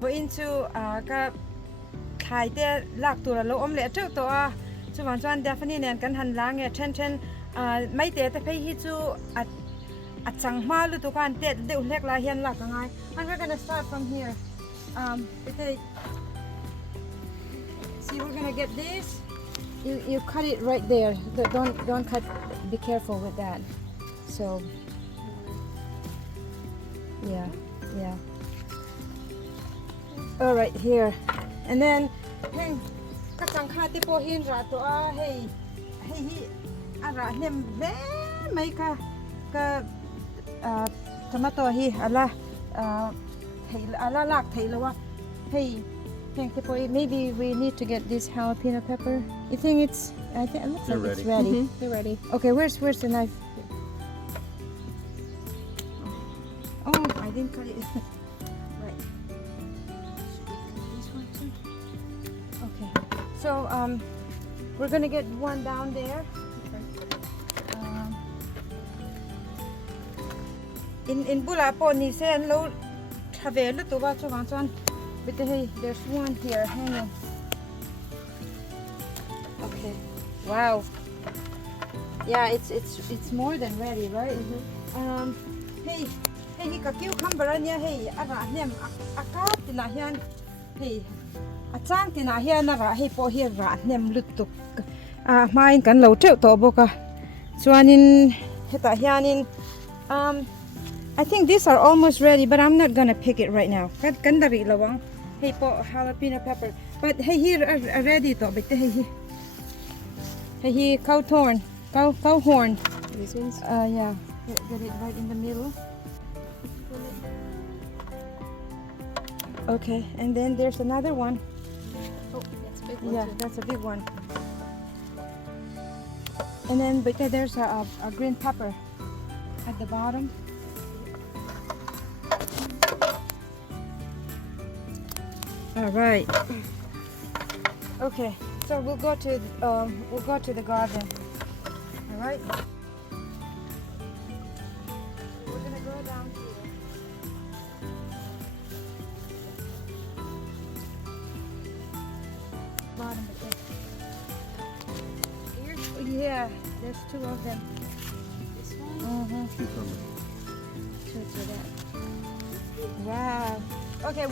go into ka khai te lak tur lo om le chu to a chuan chuan definitely nen kan han lang e then mai te te phei hi chu a chang ma lu tu kan te de lek la hian la ka ngai and we're going to start from here okay see we're going to get this you cut it right there don't cut be careful with that so yeah all right here and then heng ka chang kha te po hin ra to a hey hi ara nem ve mai ka tomato hi ala hey ala lak thei lawa hey heng te po maybe we need to get this jalapeno pepper you think it's I think it looks like it's ready they're ready okay where's the knife oh I didn't cut it right this one too okay so we're gonna get one down there in bula po ni sen lo travel to ba chuan but hey there's one here hanging okay wow yeah it's more than ready right hey hi ka cucumber ania hey ara nem aka tina hian hey achang tina hian ara hey po hi ra nem lutuk main kan lo teu to boka chuanin heta hianin I think these are almost ready but I'm not gonna pick it right now kan dari lawang hey po jalapeno pepper but hey here are ready to but hey cow horn these ones yeah get it right in the middle okay and then there's another one oh that's a big one yeah too. that's a big one and then but there's a green pepper at the bottom all right okay so we'll go to the garden all right we're gonna go down here bottom of it here yeah there's two of them this one to that wow okay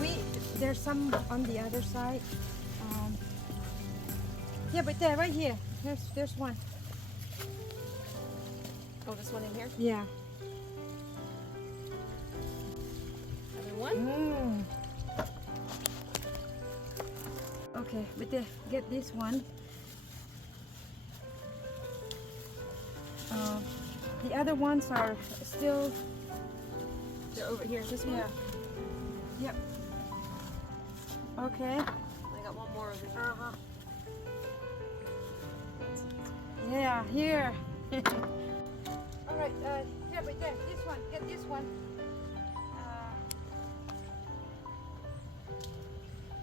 there's some on the other side yeah but there right here there's one oh this one in here yeah another one okay but there get this one the other ones are still they're over here this one yep okay I got one more over here yeah here all right here but there this one get this one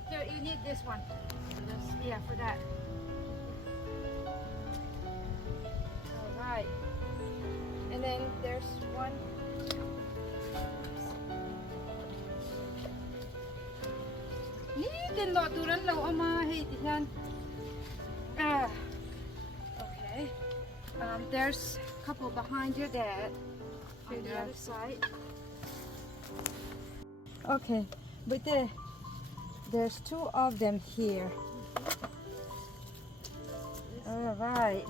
here you need this one for this yeah for that all right and then there's one Din lo turan lo ama hey tihan okay there's a couple behind your dad on the other side okay but there's two of them here all right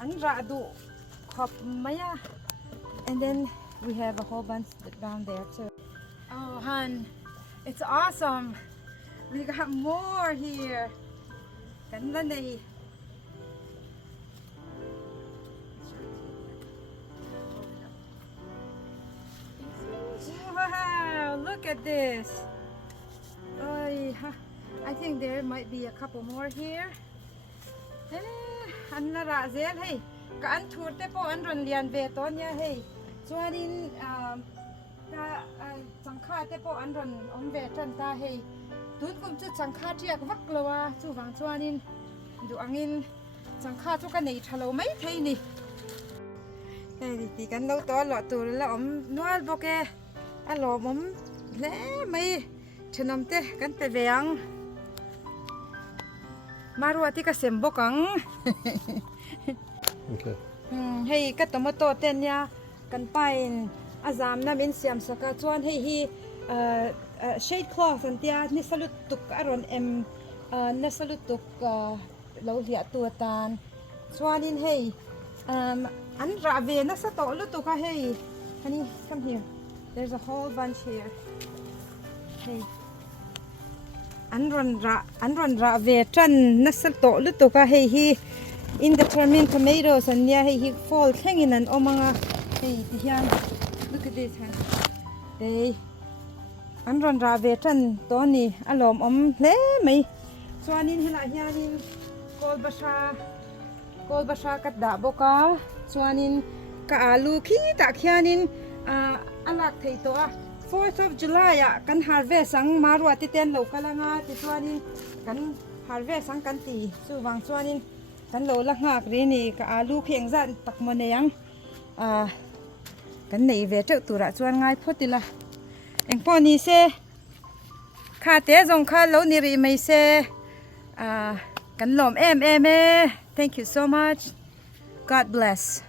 an radu khop maya and then we have a whole bunch down there too oh hun it's awesome we got more here ganda na wow look at this I think there might be a couple more here an nara zel hey ka an thur te po an ron lian ve ton ya hey chuanin ka changkha te po an ron om ve tan ta hey tun kum chu changkha tiak vak lawa chu wang chuanin du angin changkha chu ka nei thalo mai thei ni hey ti kan lo to lo tur la om nual boke a lo mom เล่ไม่ชนมเตะกันไปเวียงมารัวที่กระเสมบกัง Okay. ให้กัตโมโตเต็นยากันไปอาจามน้ำอินเสียมสกัดจวนให้ฮีเชดคลอสันเตียนิสลุดตุกอารอนเอ็มนิสลุดตุกเราเหลียตัวตานจวนอินให้อันราเวนัสโตลุตุกให้ honey come here there's a whole bunch here hey อันรอนราเวจันนัสโตลุตุกให้ฮีindeterminate tomatoes and yeah he fall hanging and oh mga hey diyan look at this hand they anron ravetan to ni alom le mai chuanin hila hianin kol basha kat da boka chuanin ka alu khi ta khianin alak thei to a 4th of July a kan harvest ang marwa ti ten lo kalanga ti chuanin kan harvest ang kan ti chuwang chuanin kan lo la ngak ri ni ka alu kheng zan tak mo ne yang kan nei ve cheu tura chuan ngai photila eng po ni se kha te jong kha lo ni ri mai se kan lom em thank you so much god bless